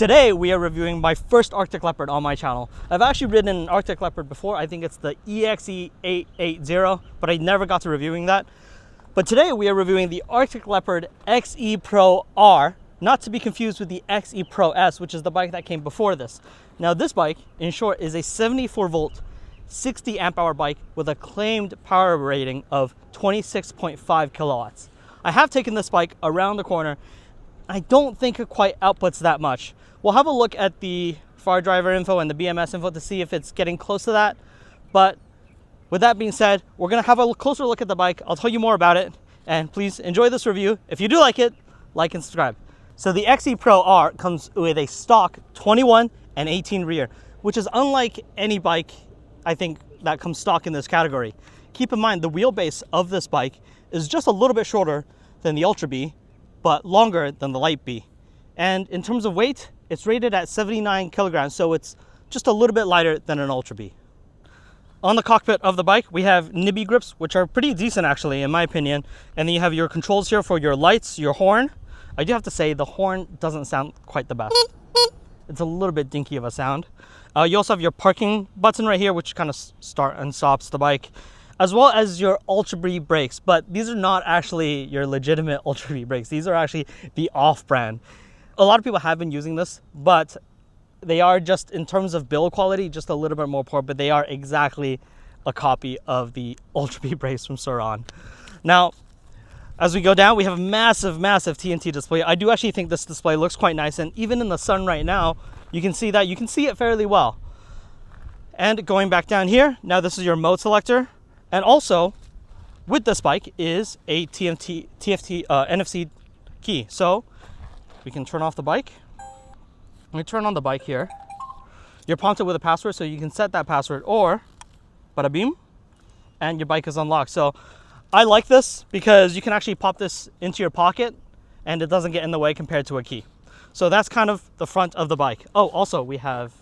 Today we are reviewing my first Arctic Leopard on my channel. I've actually ridden an Arctic Leopard before. I think it's the EXE880, but I never got to reviewing that. But today we are reviewing the Arctic Leopard XE Pro R, not to be confused with the XE Pro S, which is the bike that came before this. Now this bike, in short, is a 74 volt, 60 amp hour bike with a claimed power rating of 26.5 kilowatts. I have taken this bike around the corner. I don't think it quite outputs that much. We'll have a look at the far driver info and the BMS info to see if it's getting close to that. But with that being said, we're gonna have a closer look at the bike. I'll tell you more about it, and please enjoy this review. If you do like it, like and subscribe. So the XE Pro R comes with a stock 21 and 18 rear, which is unlike any bike, I think, that comes stock in this category. Keep in mind, the wheelbase of this bike is just a little bit shorter than the Ultra B, but longer than the Light B. And in terms of weight, it's rated at 79 kilograms, so it's just a little bit lighter than an Ultra B. On the cockpit of the bike, we have nibby grips, which are pretty decent actually, in my opinion. And then you have your controls here for your lights, your horn. I do have to say, the horn doesn't sound quite the best. It's a little bit dinky of a sound. You also have your parking button right here, which kind of start and stops the bike, as well as your Ultra B brakes. But these are not actually your legitimate Ultra B brakes. These are actually the off-brand. A lot of people have been using this, but they are just, in terms of build quality, just a little bit more poor, but they are exactly a copy of the Ultra B brakes from Sur-Ron. Now, as we go down, we have a massive TNT display. I do actually think this display looks quite nice, and even in the sun right now, you can see it fairly well. And going back down here, now this is your mode selector, and also with this bike is a NFC key. So we can turn off the bike. When we turn on the bike here, you're prompted with a password, so you can set that password, or bada beam, and your bike is unlocked. So I like this because you can actually pop this into your pocket and it doesn't get in the way compared to a key. So that's kind of the front of the bike. Oh, also we have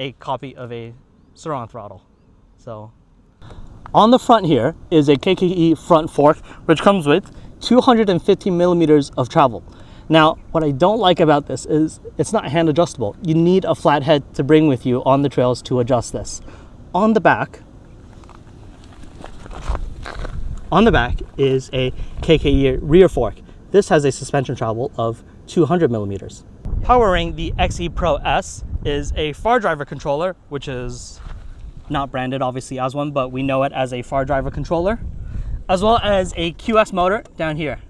a copy of a Sur-Ron throttle. So on the front here is a KKE front fork, which comes with 250 millimeters of travel. Now, what I don't like about this is it's not hand adjustable. You need a flat head to bring with you on the trails to adjust this. On the back is a KKE rear fork. This has a suspension travel of 200 millimeters. Powering the XE Pro S is a far driver controller, which is not branded obviously as one, but we know it as a far driver controller, as well as a QS motor down here.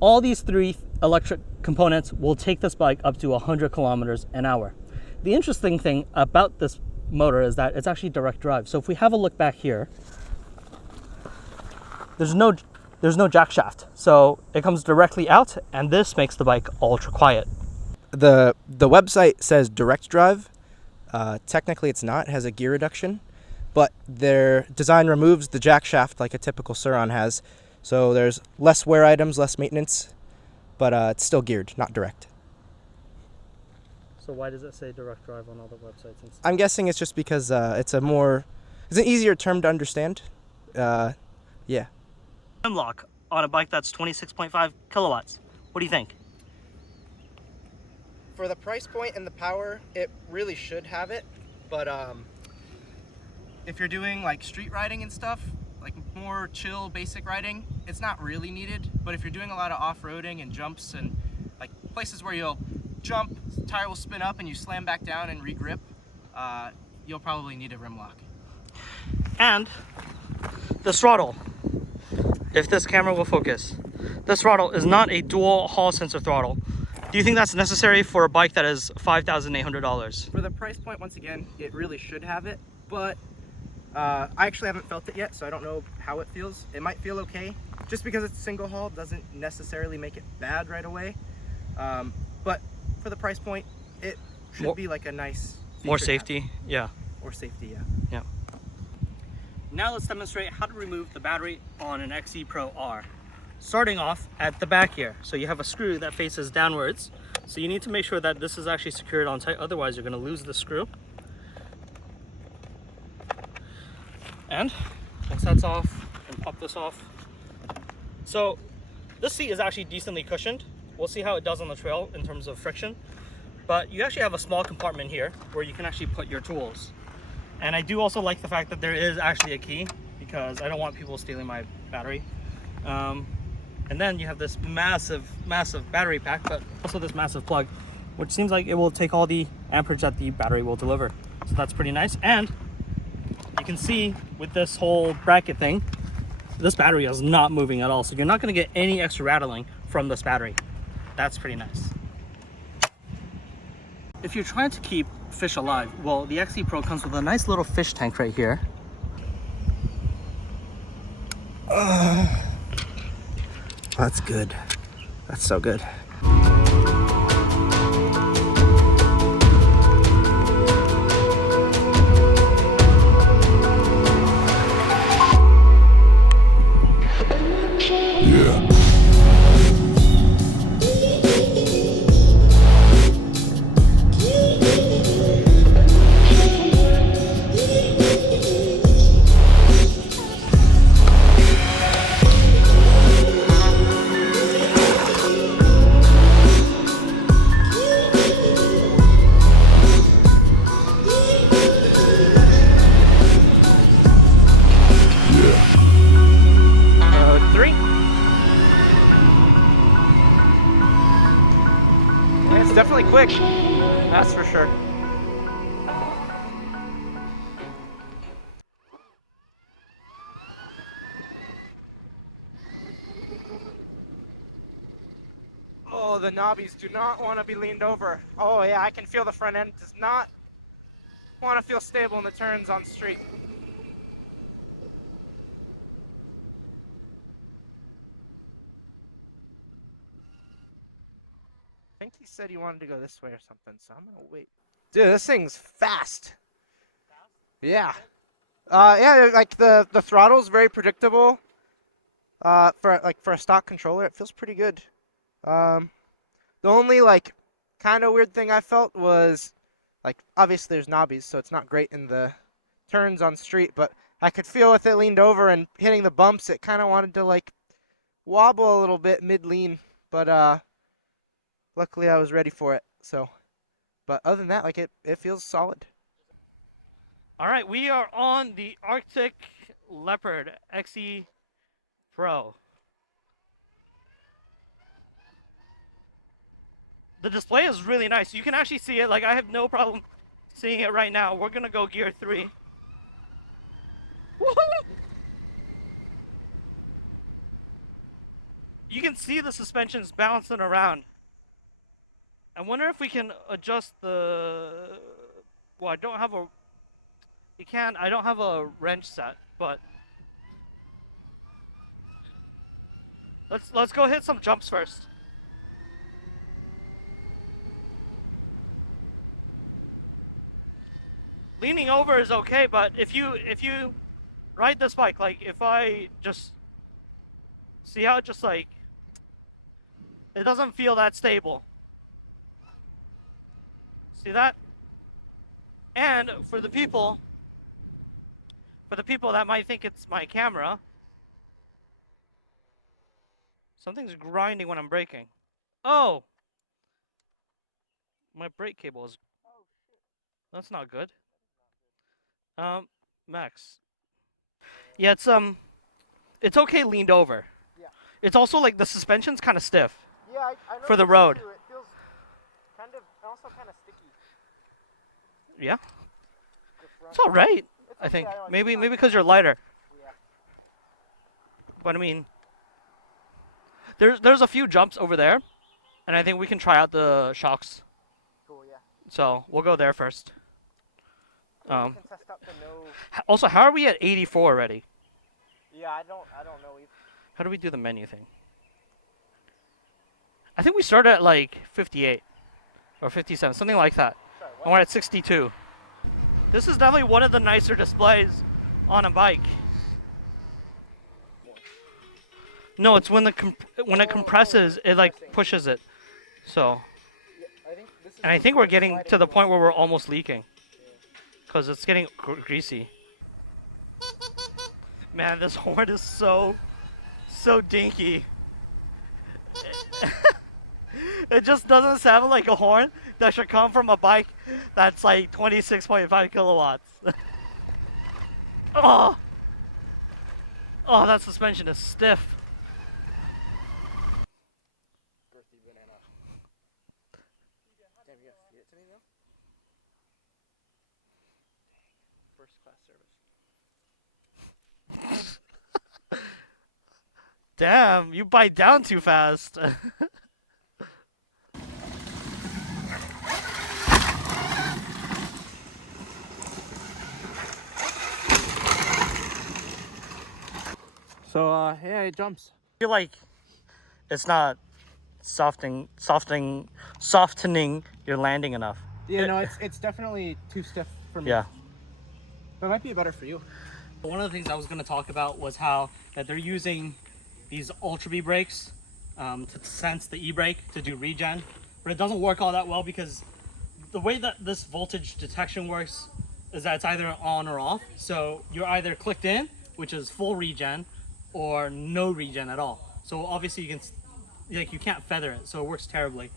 All these three electric components will take this bike up to 100 kilometers an hour. The interesting thing about this motor is that it's actually direct drive. So if we have a look back here, there's no jack shaft. So it comes directly out, and this makes the bike ultra quiet. The website says direct drive. Technically it's not, it has a gear reduction, but their design removes the jack shaft like a typical Sur-Ron has. So there's less wear items, less maintenance, but it's still geared, not direct. So why does it say direct drive on all the websites? I'm guessing it's just because it's an easier term to understand. Yeah. Lock on a bike that's 26.5 kilowatts. What do you think? For the price point and the power, it really should have it, but if you're doing like street riding and stuff, like more chill basic riding, it's not really needed. But if you're doing a lot of off-roading and jumps and like places where you'll jump, tire will spin up and you slam back down and re-grip, you'll probably need a rim lock. And the throttle, if this camera will focus, this throttle is not a dual hall sensor throttle. Do you think that's necessary for a bike that is $5,800? For the price point, once again, it really should have it, but I actually haven't felt it yet, so I don't know how it feels. It might feel okay. Just because it's single hull doesn't necessarily make it bad right away. But for the price point, it should be like a nice more safety, yeah. Or safety, yeah. Yeah. Now let's demonstrate how to remove the battery on an XE Pro R. Starting off at the back here. So you have a screw that faces downwards. So you need to make sure that this is actually secured on tight, otherwise you're going to lose the screw. And once that's off, and pop this off. So this seat is actually decently cushioned. We'll see how it does on the trail in terms of friction. But you actually have a small compartment here where you can actually put your tools. And I do also like the fact that there is actually a key, because I don't want people stealing my battery. And then you have this massive battery pack, but also this massive plug, which seems like it will take all the amperage that the battery will deliver. So that's pretty nice. And you can see with this whole bracket thing, this battery is not moving at all. So you're not gonna get any extra rattling from this battery. That's pretty nice. If you're trying to keep fish alive, well, the XE Pro comes with a nice little fish tank right here. That's good. That's so good. Definitely quick, that's for sure. Oh, the knobbies do not want to be leaned over. Oh yeah, I can feel the front end does not want to feel stable in the turns on street. I think he said he wanted to go this way or something, so I'm gonna wait. Dude, this thing's fast. Yeah. Yeah, like the throttle's very predictable. For a stock controller, it feels pretty good. The only like kind of weird thing I felt was like obviously there's knobbies, so it's not great in the turns on street, but I could feel with it leaned over and hitting the bumps, it kind of wanted to like wobble a little bit mid-lean, but luckily I was ready for it. So, but other than that, like it feels solid. All right, we are on the Arctic Leopard XE Pro. The display is really nice. You can actually see it. Like, I have no problem seeing it right now. We're gonna go gear 3. You can see the suspensions bouncing around. I wonder if we can adjust the... Well, I don't have a... You can. I don't have a wrench set, but... Let's go hit some jumps first. Leaning over is okay, but if you ride this bike, like if I just see how it just like it doesn't feel that stable. See that? And for the people that might think it's my camera, something's grinding when I'm braking. Oh! My brake cable is... That's not good. Max. Yeah, it's okay leaned over. Yeah. It's also like the suspension's kind of stiff. Yeah, I know for the road. It feels kind of, also kind of sticky. Yeah. It's all right. I think maybe because you're lighter. Yeah. But I mean, there's a few jumps over there, and I think we can try out the shocks. Cool, yeah. So we'll go there first. We can test out the no... Also, how are we at 84 already? Yeah, I don't know either. How do we do the menu thing? I think we started at like 58 or 57, something like that. Sorry, And we're at 62. This is definitely one of the nicer displays on a bike. No, it's when it compresses, it like pushes it. So, and I think we're getting to the point where we're almost leaking, because it's getting greasy. Man, this horn is so dinky. It just doesn't sound like a horn that should come from a bike that's like 26.5 kilowatts. Oh, oh, that suspension is stiff. Girthy banana. Damn, you gotta feed it to me though? First class service. Damn, you bite down too fast. So, yeah, it jumps. I feel like it's not softening your landing enough. Yeah, no, it's definitely too stiff for me. Yeah. But it might be better for you. One of the things I was going to talk about was how that they're using these Ultra B brakes to sense the e-brake to do regen, but it doesn't work all that well because the way that this voltage detection works is that it's either on or off. So you're either clicked in, which is full regen, or no regen at all. So obviously you can't feather it, so it works terribly.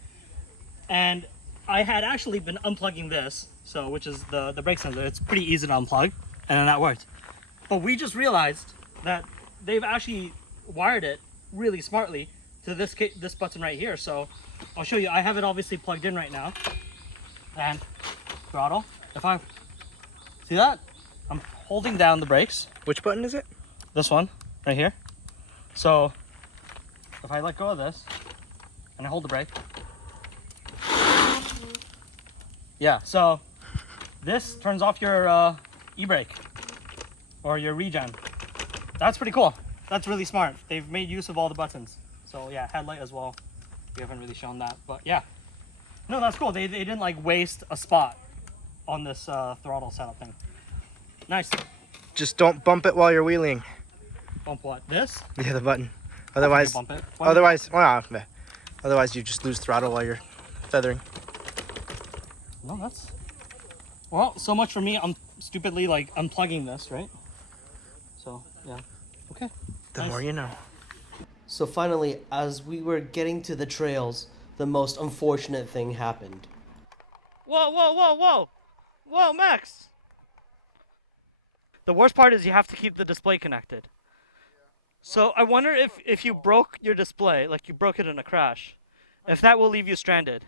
And I had actually been unplugging this, so which is the brake sensor. It's pretty easy to unplug, and then that worked. But we just realized that they've actually wired it really smartly to this button right here. So I'll show you. I have it obviously plugged in right now, and throttle. If I see that, I'm holding down the brakes. Which button is it? This one right here. So if I let go of this and I hold the brake, yeah. So this turns off your e-brake or your regen. That's pretty cool. That's really smart. They've made use of all the buttons. So yeah, headlight as well. We haven't really shown that, but yeah. No, that's cool. They didn't like waste a spot on this throttle setup thing. Nice. Just don't bump it while you're wheeling. Bump what? This? Yeah, the button. Otherwise, Bump it. otherwise you just lose throttle while you're feathering. No, that's... Well, so much for me. I'm stupidly like unplugging this, right? So, yeah. Okay. The Nice. more you know. So finally, as we were getting to the trails, the most unfortunate thing happened. Whoa, whoa, whoa, whoa! Whoa, Max! The worst part is you have to keep the display connected. So I wonder if you broke your display, like you broke it in a crash, if that will leave you stranded.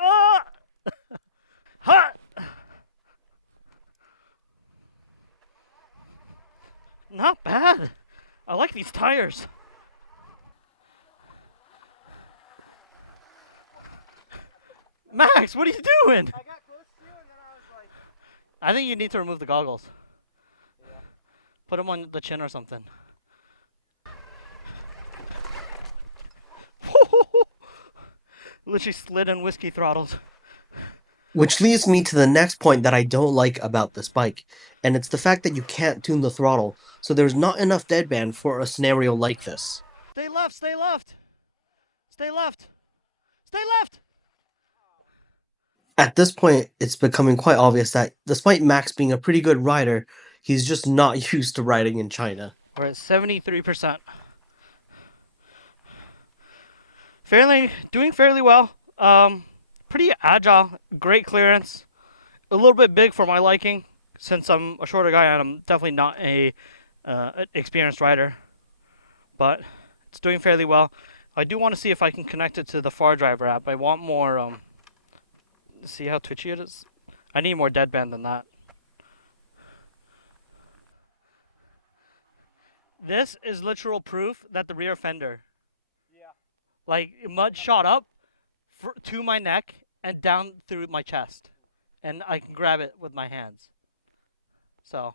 Ah! Ha! Not bad. I like these tires. Max, what are you doing? I got close to you and then I was like... I think you need to remove the goggles. Yeah. Put them on the chin or something. Literally slid in whiskey throttles. Which leads me to the next point that I don't like about this bike, and it's the fact that you can't tune the throttle, so there's not enough deadband for a scenario like this. Stay left, stay left. Stay left. Stay left. At this point, it's becoming quite obvious that despite Max being a pretty good rider, he's just not used to riding in China. We're at 73%. Doing fairly well. Pretty agile, great clearance. A little bit big for my liking, since I'm a shorter guy and I'm definitely not a experienced rider. But it's doing fairly well. I do want to see if I can connect it to the Far Driver app. I want more. See how twitchy it is. I need more deadband than that. This is literal proof that the rear fender, like mud shot up to my neck and down through my chest, and I can grab it with my hands. So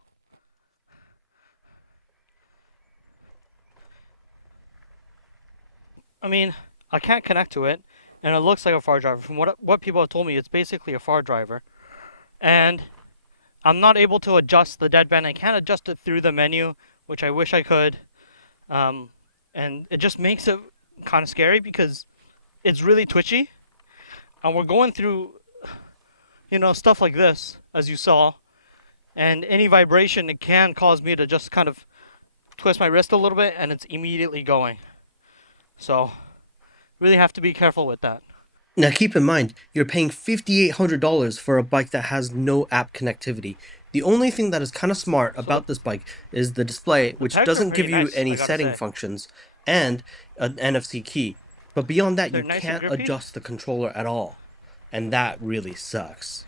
I mean, I can't connect to it, and it looks like a Far Driver. From what people have told me, it's basically a Far Driver, and I'm not able to adjust the deadband. I can't adjust it through the menu, which I wish I could, and it just makes it kind of scary because it's really twitchy, and we're going through, stuff like this, as you saw, and any vibration, it can cause me to just kind of twist my wrist a little bit and it's immediately going. So really have to be careful with that. Now keep in mind, you're paying $5,800 for a bike that has no app connectivity. The only thing that is kind of smart So about this bike is the display, the which pegs are doesn't give pretty you nice, any I gotta setting say. functions, and an NFC key. But beyond that, They're you nice and can't grippy. adjust the controller at all. And that really sucks.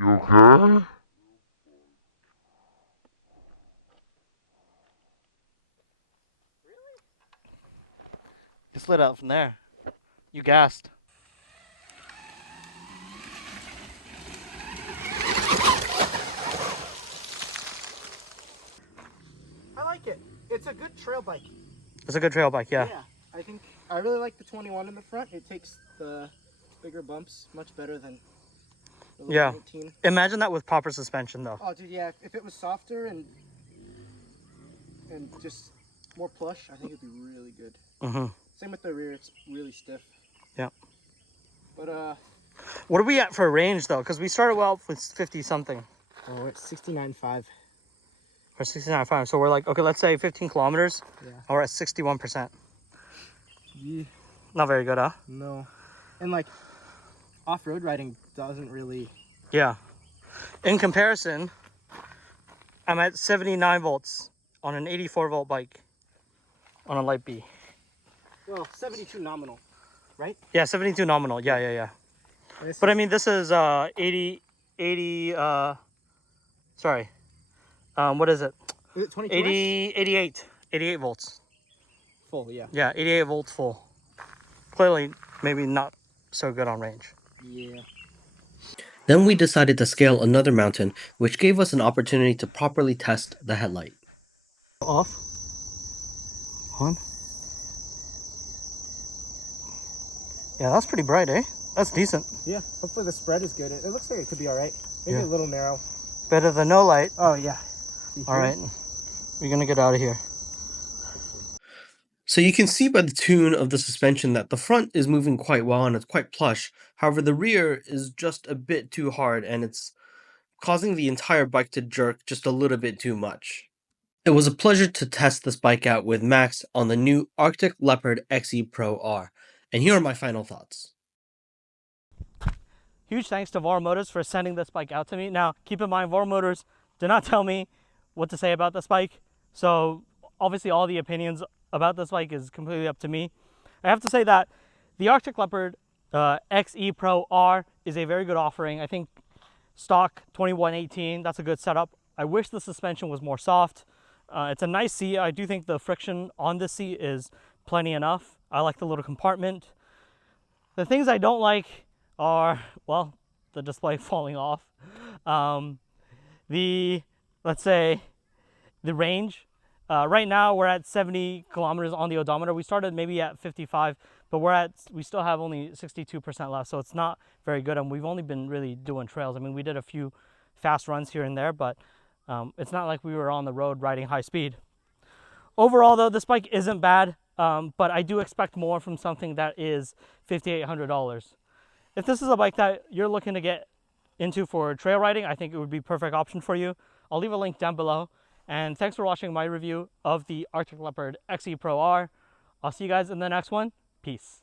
You okay? You slid out from there. You gassed. I like it. It's a good trail bike. It's a good trail bike, yeah. Yeah, I think I really like the 21 in the front. It takes the bigger bumps much better than the little Yeah. 19. Imagine that with proper suspension though. Oh, dude, yeah. If it was softer and just more plush, I think it'd be really good. Mm-hmm. Same with the rear. It's really stiff. Yeah. But What are we at for a range though? Because we started well with 50 something oh, it's 69.5. or 69.5. So we're like, okay, let's say 15 kilometers. Yeah. And we're at 61%. Yeah. Not very good, huh? No. And like off-road riding doesn't really. Yeah. In comparison, I'm at 79 volts on an 84 volt bike on a light B. Well, 72 nominal, right? Yeah, 72 nominal. Yeah. But I mean, this is 80, sorry. What is it? Is it 22? 88 volts. Full, yeah. Yeah, 88 volts full. Clearly, maybe not so good on range. Yeah. Then we decided to scale another mountain, which gave us an opportunity to properly test the headlight. Off. On. Yeah, that's pretty bright, eh? That's decent. Yeah. Hopefully the spread is good. It looks like it could be all right. Maybe Yeah. a little narrow. Better than no light. Oh yeah. All right, we're gonna get out of here. So you can see by the tune of the suspension that the front is moving quite well and it's quite plush. However, the rear is just a bit too hard and it's causing the entire bike to jerk just a little bit too much. It was a pleasure to test this bike out with Max on the new Arctic Leopard XE Pro R. And here are my final thoughts. Huge thanks to Vora Motors for sending this bike out to me. Now, keep in mind, Vora Motors did not tell me what to say about this bike. So obviously all the opinions about this bike is completely up to me. I have to say that the Arctic Leopard XE Pro R is a very good offering. I think stock 2118, that's a good setup. I wish the suspension was more soft. It's a nice seat. I do think the friction on this seat is plenty enough. I like the little compartment. The things I don't like are, well, the display falling off. Let's say, the range. Right now we're at 70 kilometers on the odometer. We started maybe at 55, but we still have only 62% left, so it's not very good. And we've only been really doing trails. I mean, we did a few fast runs here and there, but it's not like we were on the road riding high speed. Overall though, this bike isn't bad, but I do expect more from something that is $5,800. If this is a bike that you're looking to get into for trail riding, I think it would be a perfect option for you. I'll leave a link down below. And thanks for watching my review of the Arctic Leopard XE Pro R. I'll see you guys in the next one. Peace.